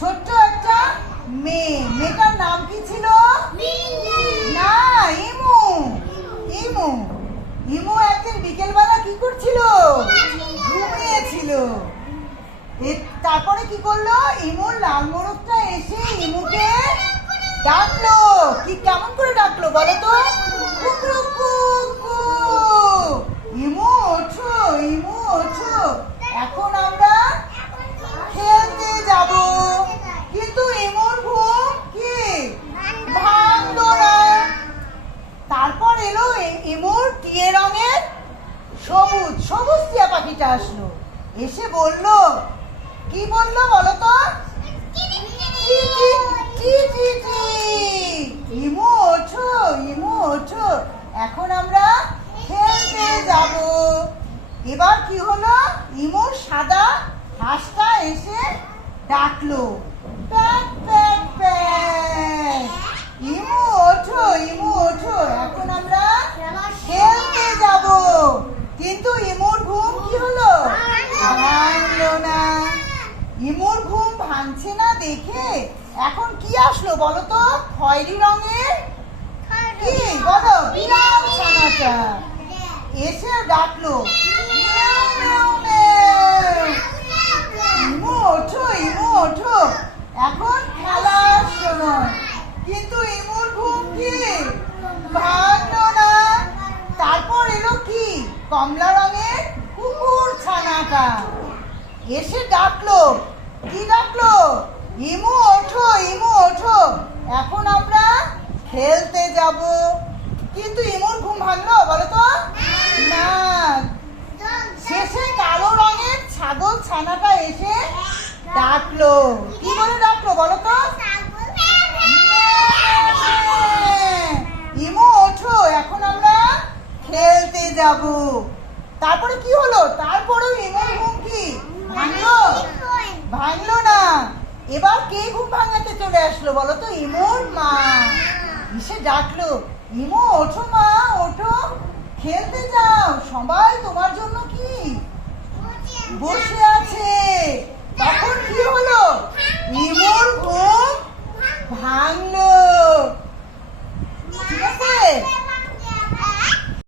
ছোট্ট একটা মেয়েটার নাম কি ছিল? না, ইমু। ইমু ইমু একদিন বিকেলবেলা কি করছিল? ঘুমিয়েছিল। তারপরে কি করলো? ইমুর লাল মোরগটা এসে ইমুকে ডাকলো। কি কেমন করে ডাকলো বলো তো? ইমু ওঠো, ইমু ওঠো, এখন আমরা খেলতে যাব। কিন্তু ইমুর ঘুম কি ভাঙলো না। তারপর এলো ইমুর টিয়ে রঙের সবুজ টিয়া পাখিটা আসলো। এসে বলল, কি বললো বলো তো? ইমু ওঠো, ইমু ওঠো, এখন আমরা খেলতে যাব। এবার কি হলো? ইমুর সাদা হাঁসটা এসে ডাকলো, প্যাক প্যাক প্যাক। ইমু ওঠো, ইমু ওঠো, এখন আমরা খেলতে যাব। কিন্তু ইমুর ঘুম কি হলো? ভাঙলো না। ইমুর ঘুম ভাঙছে না দেখে এখন কি আসলো বলো তো? খয়েরি রঙের কি বলো? বিড়াল ছানাটা এসে ডাকলো, ইমু ওঠো, ইমু ওঠো, এখন খেলার সময়। কিন্তু ইমুর ঘুম কি ভাঙলো না। তারপর এলো কি কমলা রঙের কুকুর ছানাটা এসে ডাকলো, কি ডাকলো? ইমু ওঠো, ইমু ওঠো, এখন আমরা খেলতে যাব। কিন্তু ইমুর ঘুম ভাঙলো বলো তো? না। শেষে কালো রঙের ছাগল ছানাটা এসে ডাকলো, কি বলে ডাকলো বলো তো? ইমু ওঠো, এখন আমরা খেলতে যাব। তারপরে কি হলো? তারপরেও ইমুর ঘুম কি ভাঙলো? ভাঙলো না। এবার কে ঘুম ভাঙাতে চলে আসলো বলো তো? ইমুর মা এসে ডাকলো, ইমু ওঠো মা, ওঠো, খেলতে যাও, সবাই তোমার জন্য কি বসে আছে।